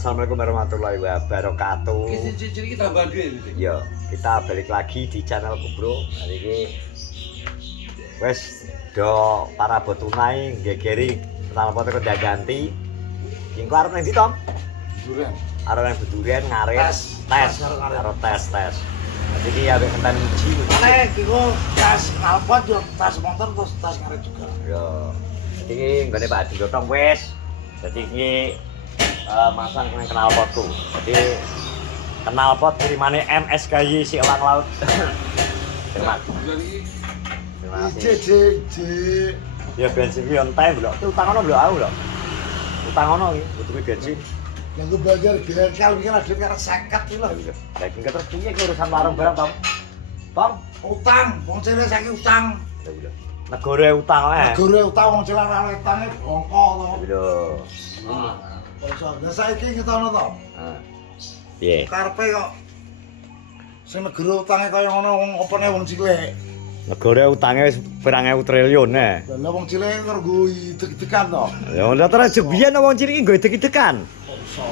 Assalamualaikum warahmatullahi wabarakatuh. Ciri-ciri kita tambah duit. Yo, kita balik lagi di channel Kubro. Hari ini wes do para botunai gegeri knalpot kok ganti. Ki arep nang ndi, Tom? Durian. Arep nang bedurian ngarit tes. Arep tes. Jadi iki ya ngenten uji. Mana kiko tas knalpot yo tas motor terus tas ngaret juga. Yo. Jadi iki nggone Pak Adi Gotong wes. Jadi iki masang nang knalpot tuh. Jadi knalpot kirimane MSKY si Elang Laut. Terima kasih. Ya bensin ki on time lho. Utang ono lho aku lho. Utang ono iki, butuhe bensin. Yang gue belajar bengkel mikir ada karena sekat iki lho. Daging keter piye ki urusan warung barang, Tom? Tom, Utang, wong cilik saiki utang. negara utang ae. Negara utang wong cilik ora utange bongko to. Lho. Lah saiki ngetono to. Heeh. Piye? Karepe kok sing negara utange kaya ngono wong opene wong cilik. Negara utange wis pirang ewu triliun e. Lah wong cilik kok nggo idek-idekan to. Ya ora terus jebiyen wong cilik iki nggo idek-idekan. Iso.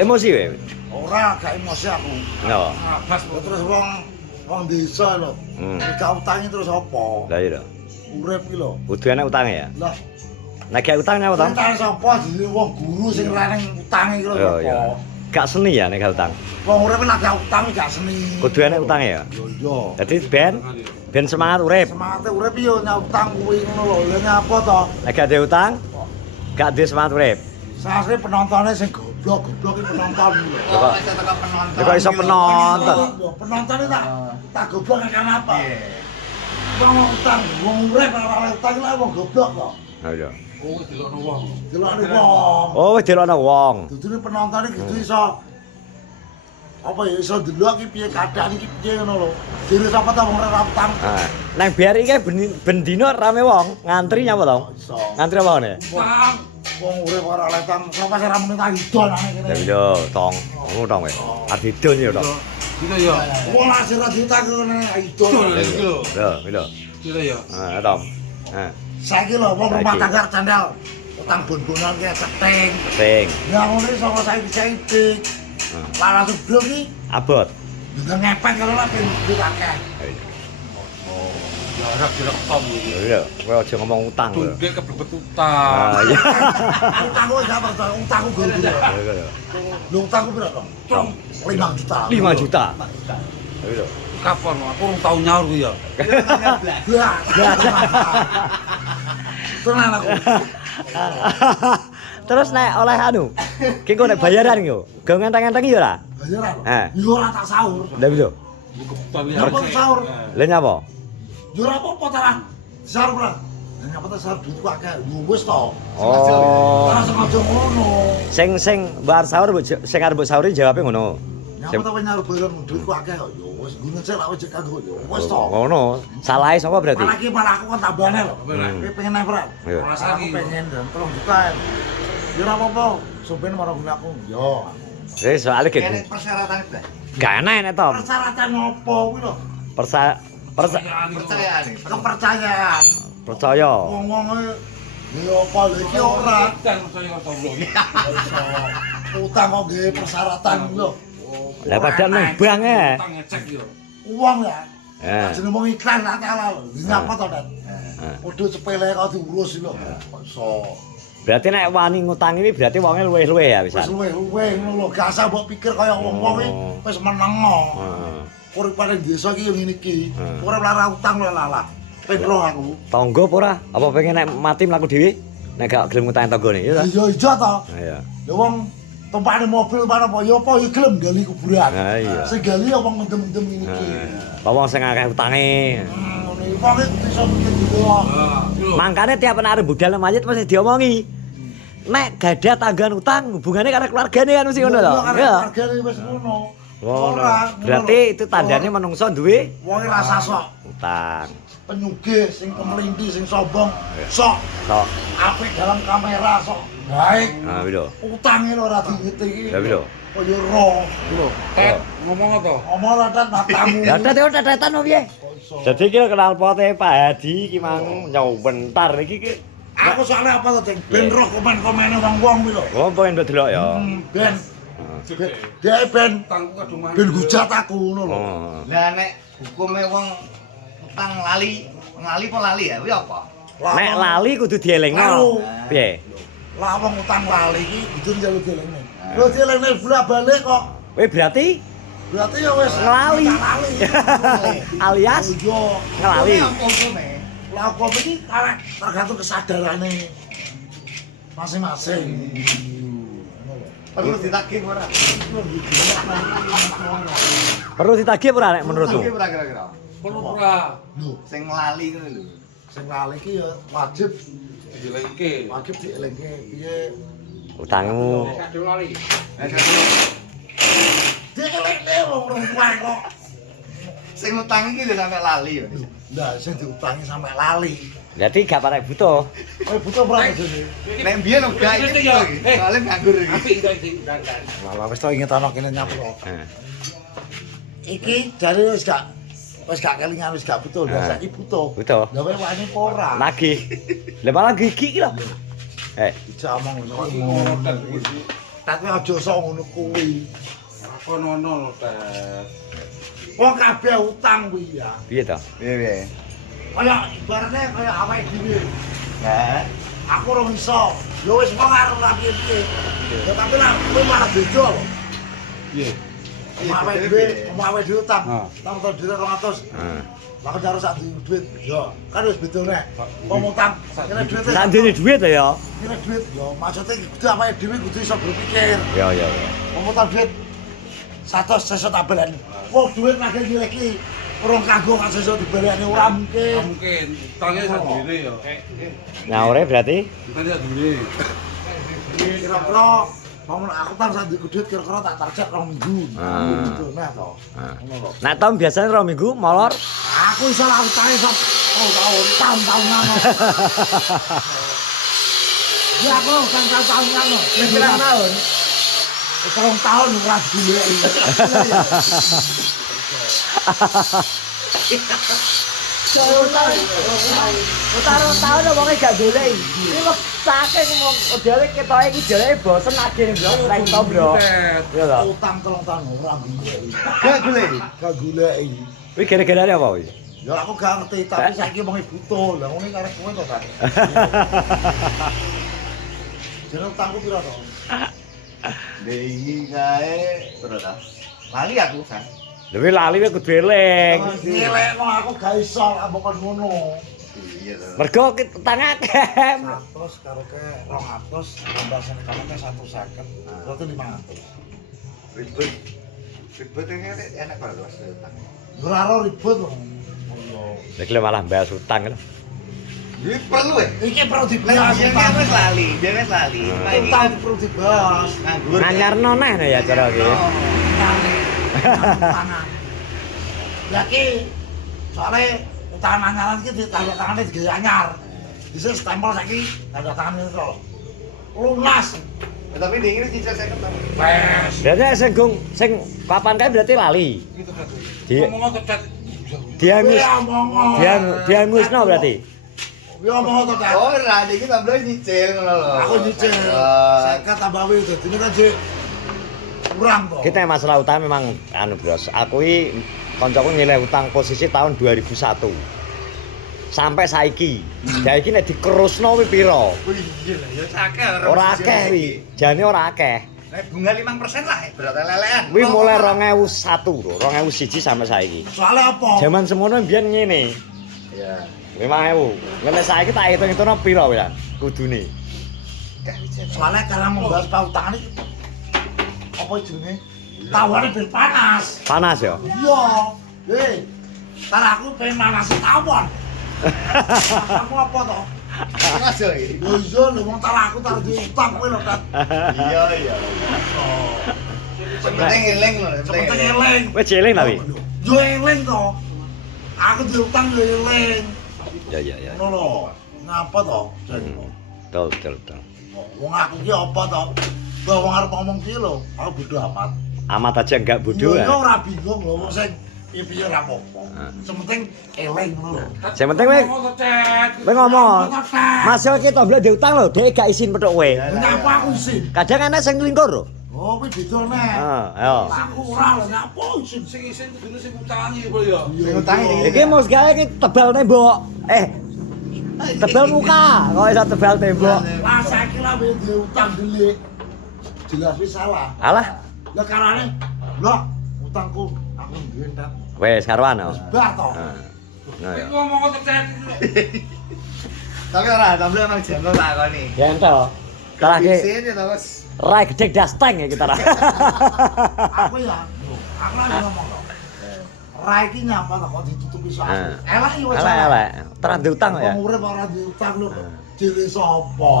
Emosi wae. Ora gak emosi aku. Yo. Pas terus wong desa lho. Gak utangi terus apa? Lah iya lho. Urip iki lho. Kudu enak utange ya. Lah Nek gak utang apa, Tom? utang sapa jenenge wong guru sing raneng utange iki lho Yo apa? yo. Gak seni ya nek gak utang. Wong urip lagi utang gak seni. Kudu enak utange ya. Yo yo. Jadi ben semangat urip. Semate urip yo nyautang kuwi ngono lho. Lah nyapa to? Nek gak ada utang, gak ada semangat urip. Sasri penontonnya sing goblok iki penonton lho. Kok ya kok iso penonton? Penontonnya tak goblok kan apa? Wong utang, wong urip ora utang lha wong goblok kok. Ha iya. Oh, delokno wong. Delokne wong. Oh, wis delokno wong. Dudune penonton iki kudu iso apa ya iso delok iki piye keadaan iki piye ngono lho. Dene sapa ta wong ora utang. Ah, nang BRI kae ben dino rame wong, ngantri nyapa to? Iso. Ngantri apa ngene? Utang. Wong urip ora letang, sapa sing ra muni tak idol nang Ya kene. iya, tong. Ngono tong kowe. Adidon ya tong. Kita ya. Wong lak sira ditang kene idol. Lho, lho. Kita ya. Ah, tong. Ah, Saiki lho wong rumah Saiki. tangga candal utang bon-bonan ki ceting. sing. Ya ngono saka saiki. Lara subruk iki Abot. udah ngepek kalau lah ben duit akeh. Ya ora kira ketom iki. Lho, kowe aja ngomong utang lho. Duit keblebet utang. Ah, iya. Utangku gak apa utangku gol. Lho utangku piro to? 5 juta. 5 juta. Lho. Kapan aku urung tau nyaur ku ya. Lah. Tenan aku. Terus nek oleh anu, ki kok nek bayaran yo. Go ngenteng-ngenteng yo ora? Bayaran. Yo ora tak sahur. Lah lho. Kebetulan Ya kok sahur. Lah nyapa? Yo ora apa-apa ta. Sahur ora. Lah nyapa ta sahur duitku akeh. Yo wis to. Oh. Ora sengaja ngono. Sing bar sahur sing arep mbok sahuri jawabe ngono. Nyapa ta nyaur bayaran duitku akeh kok. Yo wis gune sik lak wis kanggo yo wis to. Ngono. Salahe sapa berarti? Malah aku kan tambahane lho. Kowe pengen naik ora? Iya. Aku pengen dan 3 juta. Ya ora apa-apa. Soben marang aku. Yo. Wis soalé gitu. Persyaratan iki. Gak enak nek Tom. Persyaratan opo kuwi lho? Kepercayaan. Percaya. Ngomong ya apa lho iki ora. Dan saya kok tau lho. Utang kok nggih persyaratan lho. Lah padahal nang bank e. Utang ngecek yo. Uang ya. Eh. Jeneng wong iklan tak kalah lho. Nyapa to, Dan? Eh. Podo sepele kok diurus lho. Iso. Berarti nek wani ngutang iki berarti wonge luwih-luwih ya Wis pisan. luwe-luwe ngono lho. Gak usah mbok pikir kaya wong-wong iki wis meneng. Heeh. Urip paling desa iki yo ngene iki. Urip lara utang lho lalah. Petro aku. Tangga apa ora? Apa pengen nek mati mlaku dhewe? Nek gak gelem ngutang tanggane, ya ta? Iya iya to. Iya. Lha wong tumpakne mobil mana apa ya apa ya gelem gali kuburan. Ah, iya. Sing gali ya wong mendem-mendem ngene iki. Lah wong sing akeh utange. Ngono iki wong iki iso mikir dulu. Mangkane tiap arep budal mayit mesti diomongi. Nek gadah tanggan utang hubungannya karo keluargane kan mesti ngono to. Ya. Hargane wis ngono. Ngono. Berarti itu tandane menungso duwe wong rasa sok utang. penyugih sing kemelindi sing sombong sok Sok. apik dalam kamera sok baik. Ah, piro? Utange lho ora diwiti iki. Ya piro? Kaya ro. Lho, Tet, ngomong apa? Omong ladat matamu. Ya tetetan opo piye? Jadi ki kenal pote Pak Hadi iki mang nyau bentar iki ki Aku soalnya apa to, Ding? Ben roh komen-komene wong-wong kuwi lho. Oh, pengen delok ya. Ben dia ben Utangku kadung ben hujat aku ngono lho. Oh. Lah nek hukume wong utang lali apa lali ya? Kuwi apa? Nek lali kudu dielingno. Lalu. Piye? Lah wong utang lali iki kudu njaluk dielingne. Lho dielingne bolak-balik kok. Kowe berarti Berarti ya wis Ngelali. lali. alias Yo, ngelali. Hukume. lah kok iki karek tergantung kesadarane masing-masing. Perlu ditagih ora? Perlu ditagih ora nek menurutmu? Ditagih ora kira-kira? perlu ora Lho, Sing lali ngono lho. sing lali iki ya wajib dilengke. dielinge piye Utangmu. Kadung lali. dielingne wong tuwa kok. Sing utang iki lho sampe lali ya. Lah sing diutangi sampe lali. Berarti gak parek butuh. Kowe butuh berapa jane? Nek mbiyen uga iki lho. Soale nganggur iki. Apik to iki dandan. Lah wis to ingetano kene nyapu kok. Heeh. Iki jare wis gak kelingan wis gak butuh. Lah Nah. saiki butuh. Butuh. Lah kowe wani apa ora? Nagih. Lah malah gigi iki lho. Dijak omong ngono. Ngoten iki. Tapi aja sok ngono kuwi. Kono-kono lho, Tes. Wong kabeh utang kuwi ya. Piye to? Piye? Kaya ibaratnya kaya awake dhewe. Nah, Aku ora iso. Ya wis kok arep ra piye-piye. Ya tapi lah kowe malah beda lho. Piye? Awake dhewe utang. Ah. Utang to dhewe 200. Heeh. Lah kok harus sak duit. Ya, kan wis beda nek. Wong utang kene duit. Sak ndene dhuwit ya. Kene duit. Ya maksudnya kudu awake dhewe kudu iso berpikir. Ya. Wong utang duit 100 sesuk tak baleni. Wong duit lagi nyileki urung kanggo kan sesuk dibaleni ora mungkin. Mungkin utangnya sendiri ya. Nyaure berarti Utangnya sendiri. Kira-kira mau aku tan sak duit kira-kira tak target 2 minggu. Ah. Gitu nah to. Ah. Ngono lho. Nek Tom biasanya 2 minggu molor. Aku iso lah utange sok tahun-tahunan. Ya aku kan tahun-tahunan. pirang tahun? Sekarang tahun ora goleki. Utang-utang wonge gak golek. Iki wong saking wong dhewe ketoke iki dhewe bosen agene bro. Nek to bro. Tes. Ya to. Utang 3 tahun ora goleki. Gak golek. Gak goleki. Kuwi gara-gara apa kuwi? Ya aku gak ngerti tapi saiki wong butuh. Lah ngene karep kowe to kan. Jeneng utangku piro to? Dehi kae berapa? Lali aku kan. Dewe lali kowe kudu eling. Nyelekno aku gak iso ambek kon ngono. Iya to. Mergo utang akeh. 100 karo ke 200 tambah sene kamu ke 150. Berarti 500. Ribet. Ribet ini enak kalau luas utang. Ora ribut lho. Lagi malah bahas utang lho. Ini perlu ya? Iki perlu Lah dibahas. biyen kan wis lali, biyen wis lali. Nah ini Utang perlu dibahas. nganggur. Nganyarno neh no ya cara iki. Utangan. Ya ki soalnya utangan anyaran iki ditanda tangane digawe anyar. Bisa stempel saiki tanda tangan itu lho. Lunas. Tapi dingin cicil saya ketemu. Wes. Berarti sing papan kae berarti lali. Gitu kan. Di- Ngomong to, Tes. Diangus. Diangusno berarti. Yo omong to ta. Oh, ora iki tambah nyicil ngono lho. Aku nyicil. Saya tambah wis dadi kan sik kurang to. Kita masalah utang memang anu bros. Aku iki kancaku nilai utang posisi tahun 2001. Sampai saiki. Saiki nek dikerusno kuwi pira? Wih, iya lah, ya akeh Ora akeh kuwi. Jane ora akeh. Nek bunga 5% lah, berarti lelean. Kuwi mulai 2001 lho, 2001 sampai saiki. Soalnya apa? Zaman semono mbiyen ngene. Iya. 5.000. Ngene saiki tak hitung-hitungno pira ya kudune. Soalnya karena membahas pautangan iki apa jenenge? Tawane ben panas. Panas ya? Iya. Tar aku pengen manasi tawon. Kamu apa to? Mas yo iki. Yo iya lho wong tar aku tar diutang kowe lho kan. Iya, iya. Penting eling lho, Sepenting eling. Kowe jeling tapi. Yo eling to. Aku diutang yo eling. Ya. Ngono lho. Ngapa to? Betul. Wong aku ki apa to? Wong arep ngomong ki lho, aku bodo amat. Amat aja enggak bodoh Yo ya. ora bingung lho wong sing piye ora apa-apa. Sementing eling ngono lho. Sing penting kowe ngomong. Mas yo iki tomblo ndek utang lho, dhek gak isin petuk kowe. Ngapa aku isin? Kadang ana sing nglingkur lho. Oh, kuwi beda nek. Ayo. Aku ora lho, ngapa isin? Sing isin kudune sing utangi apa ya? Sing utangi Iki mus gawe iki tebal tembok. Tebal muka, kok iso tebal tembok. Lah saiki lah duwe utang delik. Jelas wis salah. Alah, Lah karane lho utangku aku duwe ndak. wes karuan. Oh. Bar to. Nah, ya. Ngomong kok tetet. Tapi ora, tapi emang jempol tak koni. Gentel. Tarake Sini to, Mas. rai gede dasteng ya kita. Aku ya, aku lagi ngomong lho. Rai iki nyapa to kok ditutupi soal. Elek iki wis. Elek. Terus diutang ya. Wong urip ora diutang lho. Dhewe sapa?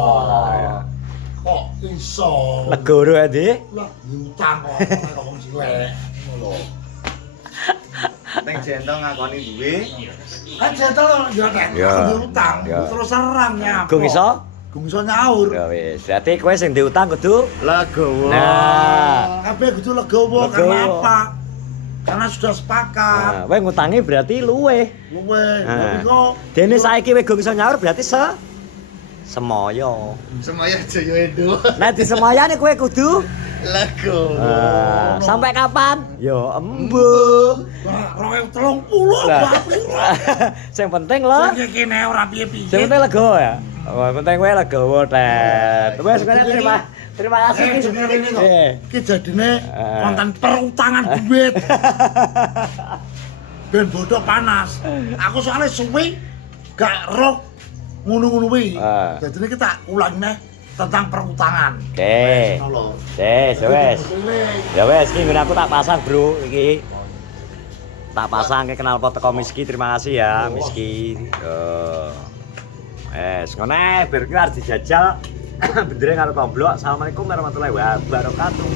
Kok iso? Negoro ya, Dik. Lah diutang kok wong cilik. Ngono lho. Ning jentol ngakoni duwe. Kan jentel yo nek Ya. diutang Ya. terus serang ya. Gung iso? Gung iso nyaur. Ya wis. Berarti kowe sing diutang kudu Legowo. Nah. Kabeh kudu legowo Legowo. karena apa? Karena sudah sepakat. Nah, kowe ngutangi berarti luwe. Luwe, Nah. kok Dene saiki kowe gung iso nyaur berarti semoyo. Semaya Jaya Endo. Nek disemoyane kowe kudu Legowo. sampai kapan? Yo embuh. 2030 Lah. bapak. Sing penting lho. Sing kene ora piye-piye. Sing penting legowo ya. Oh, penting kowe legowo, Tet. Wes kowe terima kasih Eh, Ki. jenenge ini kok. Eh. Iki jadine konten perutangan duit. Ben bodoh panas. Aku soalnya suwi gak roh ngono-ngono kuwi. Jadine kita ulangi neh tentang perutangan. Oke. Ngono lho. Wes, wes. Ya wes, iki ngene aku tak pasang, Bro, iki. Tak pasang ke knalpot teko Miski, terima kasih ya, Miski. Wes, ngene bar iki arep dijajal bendere karo tomblok. Assalamualaikum warahmatullahi wabarakatuh.